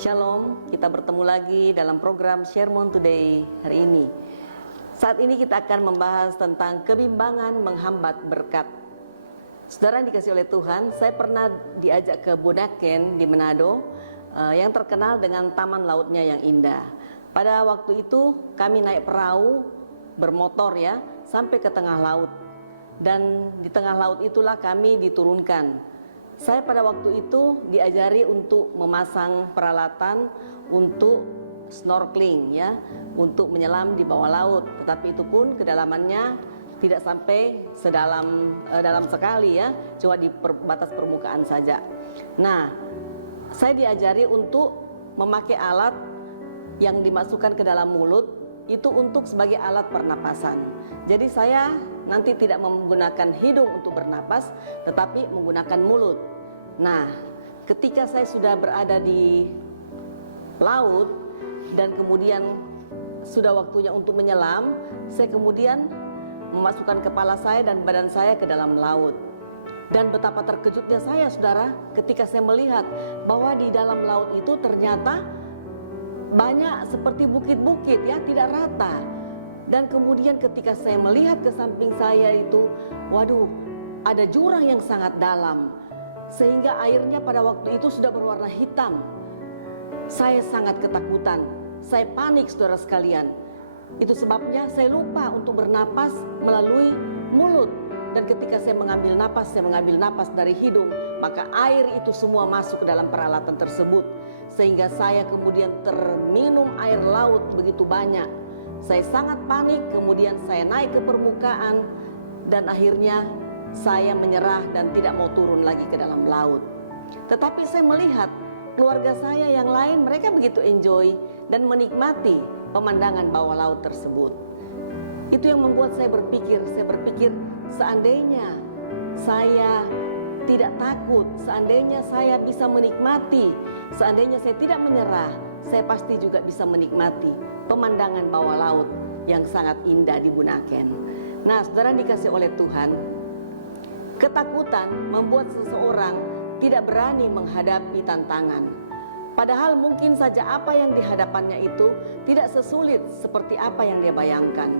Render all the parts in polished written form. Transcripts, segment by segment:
Shalom, kita bertemu lagi dalam program Sermon Today hari ini. Saat ini kita akan membahas tentang kebimbangan menghambat berkat. Saudara yang dikasih oleh Tuhan, saya pernah diajak ke Bunaken di Manado yang terkenal dengan taman lautnya yang indah. Pada waktu itu kami naik perahu bermotor sampai ke tengah laut. Dan di tengah laut itulah kami diturunkan. Saya pada waktu itu diajari untuk memasang peralatan untuk snorkeling untuk menyelam di bawah laut. Tetapi itu pun kedalamannya tidak sampai dalam sekali cuma di batas permukaan saja. Nah, saya diajari untuk memakai alat yang dimasukkan ke dalam mulut itu untuk sebagai alat pernapasan. Jadi saya nanti tidak menggunakan hidung untuk bernapas, tetapi menggunakan mulut. Nah, ketika saya sudah berada di laut dan kemudian sudah waktunya untuk menyelam, saya kemudian memasukkan kepala saya dan badan saya ke dalam laut. Dan betapa terkejutnya saya, saudara, ketika saya melihat bahwa di dalam laut itu ternyata banyak seperti bukit-bukit tidak rata. Dan kemudian ketika saya melihat ke samping saya itu, waduh, ada jurang yang sangat dalam. Sehingga airnya pada waktu itu sudah berwarna hitam. Saya sangat ketakutan, saya panik, saudara sekalian. Itu sebabnya saya lupa untuk bernapas melalui mulut. Dan ketika saya mengambil napas dari hidung, maka air itu semua masuk ke dalam peralatan tersebut. Sehingga saya kemudian terminum air laut begitu banyak. Saya sangat panik, kemudian saya naik ke permukaan dan akhirnya saya menyerah dan tidak mau turun lagi ke dalam laut. Tetapi saya melihat keluarga saya yang lain, mereka begitu enjoy dan menikmati pemandangan bawah laut tersebut. Itu yang membuat saya berpikir seandainya saya tidak takut, seandainya saya bisa menikmati, seandainya saya tidak menyerah, saya pasti juga bisa menikmati pemandangan bawah laut yang sangat indah di Bunaken. Nah, saudara dikasih oleh Tuhan, ketakutan membuat seseorang tidak berani menghadapi tantangan. Padahal mungkin saja apa yang dihadapannya itu tidak sesulit seperti apa yang dia bayangkan.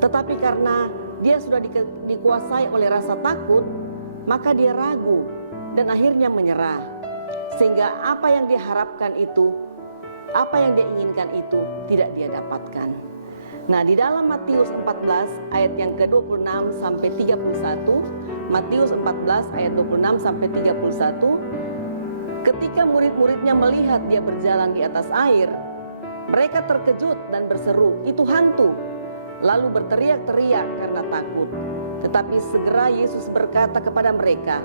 Tetapi karena dia sudah dikuasai oleh rasa takut, maka dia ragu dan akhirnya menyerah. Sehingga apa yang dia harapkan itu, apa yang dia inginkan itu tidak dia dapatkan. Nah, di dalam Matius 14 ayat yang ke-26 sampai 31, Matius 14 ayat 26 sampai 31, ketika murid-muridnya melihat dia berjalan di atas air, mereka terkejut dan berseru, "Itu hantu!" Lalu berteriak-teriak karena takut. Tetapi segera Yesus berkata kepada mereka,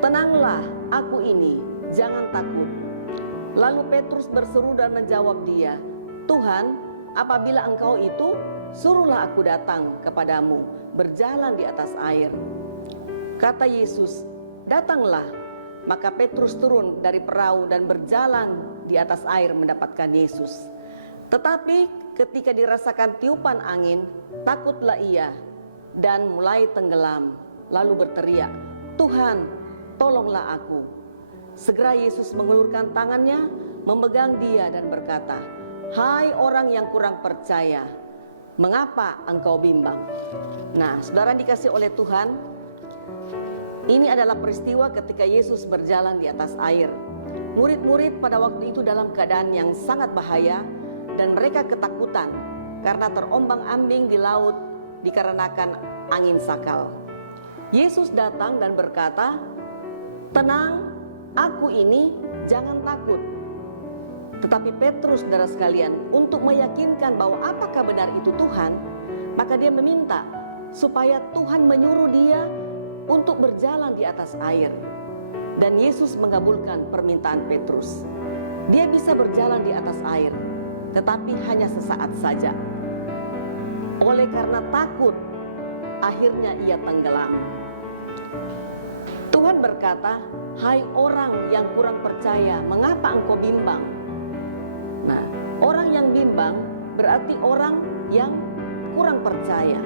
"Tenanglah, aku ini, jangan takut." Lalu Petrus berseru dan menjawab dia, "Tuhan, apabila engkau itu, suruhlah aku datang kepadamu, berjalan di atas air." Kata Yesus, "Datanglah." Maka Petrus turun dari perahu dan berjalan di atas air mendapatkan Yesus. Tetapi ketika dirasakan tiupan angin, takutlah ia dan mulai tenggelam. Lalu berteriak, "Tuhan, tolonglah aku." Segera Yesus mengulurkan tangannya, memegang dia dan berkata, "Hai orang yang kurang percaya, mengapa engkau bimbang?" Nah, saudara dikasih oleh Tuhan, ini adalah peristiwa ketika Yesus berjalan di atas air. Murid-murid pada waktu itu dalam keadaan yang sangat bahaya dan mereka ketakutan karena terombang-ambing di laut dikarenakan angin sakal. Yesus datang dan berkata, "Tenang, aku ini, jangan takut." Tetapi Petrus, saudara sekalian, untuk meyakinkan bahwa apakah benar itu Tuhan, maka dia meminta supaya Tuhan menyuruh dia untuk berjalan di atas air. Dan Yesus mengabulkan permintaan Petrus. Dia bisa berjalan di atas air, tetapi hanya sesaat saja. Oleh karena takut, akhirnya ia tenggelam. Tuhan berkata, "Hai orang yang kurang percaya, mengapa engkau bimbang?" Nah, orang yang bimbang berarti orang yang kurang percaya.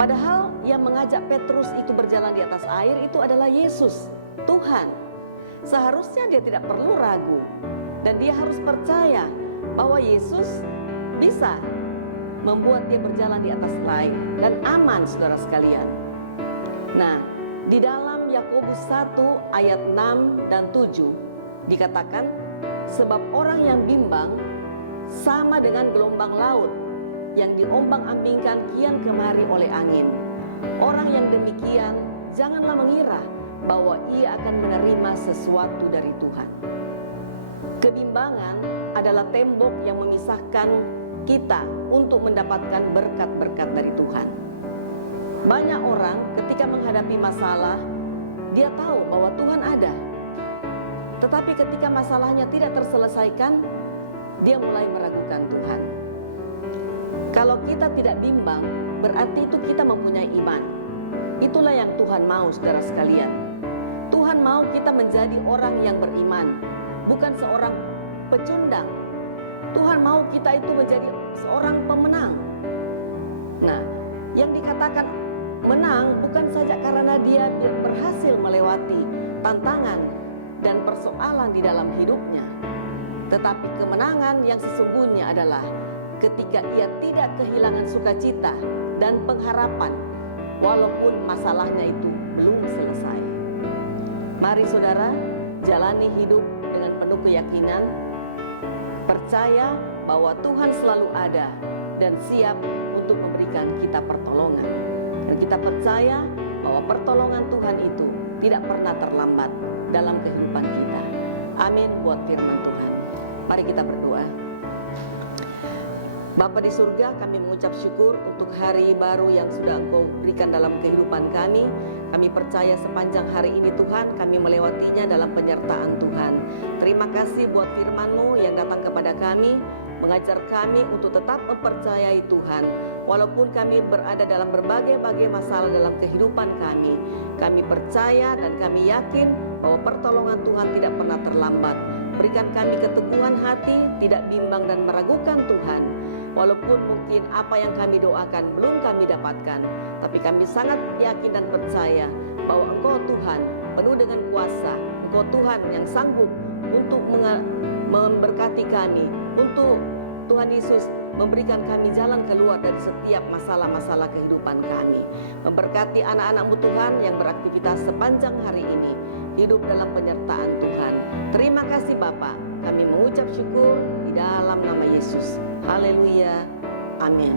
Padahal yang mengajak Petrus itu berjalan di atas air itu adalah Yesus, Tuhan. Seharusnya dia tidak perlu ragu. Dan dia harus percaya bahwa Yesus bisa membuat dia berjalan di atas air dan aman, saudara sekalian. Nah, di dalam Yakobus 1 ayat 6 dan 7 dikatakan, sebab orang yang bimbang sama dengan gelombang laut yang diombang-ambingkan kian kemari oleh angin. Orang yang demikian janganlah mengira bahwa ia akan menerima sesuatu dari Tuhan. Kebimbangan adalah tembok yang memisahkan kita untuk mendapatkan berkat-berkat dari Tuhan. Banyak orang ketika menghadapi masalah, dia tahu bahwa Tuhan ada. Tetapi ketika masalahnya tidak terselesaikan, dia mulai meragukan Tuhan. Kalau kita tidak bimbang, berarti itu kita mempunyai iman. Itulah yang Tuhan mau, saudara sekalian. Tuhan mau kita menjadi orang yang beriman, bukan seorang pecundang. Tuhan mau kita itu menjadi seorang pemenang. Nah, yang dikatakan menang bukan saja karena dia berhasil melewati tantangan dan persoalan di dalam hidupnya, tetapi kemenangan yang sesungguhnya adalah ketika ia tidak kehilangan sukacita dan pengharapan walaupun masalahnya itu belum selesai. Mari saudara, jalani hidup dengan penuh keyakinan, percaya bahwa Tuhan selalu ada dan siap untuk memberikan kita pertolongan. Dan kita percaya bahwa pertolongan Tuhan itu tidak pernah terlambat dalam kehidupan kita. Amin buat firman Tuhan. Mari kita berdoa. Bapa di surga, kami mengucap syukur untuk hari baru yang sudah Engkau berikan dalam kehidupan kami. Kami percaya sepanjang hari ini Tuhan, kami melewatinya dalam penyertaan Tuhan. Terima kasih buat firman-Mu yang datang kepada kami, mengajar kami untuk tetap mempercayai Tuhan. Walaupun kami berada dalam berbagai-bagai masalah dalam kehidupan kami, kami percaya dan kami yakin bahwa pertolongan Tuhan tidak pernah terlambat. Berikan kami keteguhan hati, tidak bimbang dan meragukan Tuhan. Walaupun mungkin apa yang kami doakan belum kami dapatkan, tapi kami sangat yakin dan percaya bahwa Engkau Tuhan penuh dengan kuasa. Engkau Tuhan yang sanggup untuk memberkati kami, untuk Tuhan Yesus memberikan kami jalan keluar dari setiap masalah-masalah kehidupan kami. Memberkati anak-anak-Mu Tuhan yang beraktivitas sepanjang hari ini, hidup dalam penyertaan Tuhan. Terima kasih Bapa, kami mengucap syukur di dalam nama Yesus. Haleluya, amin.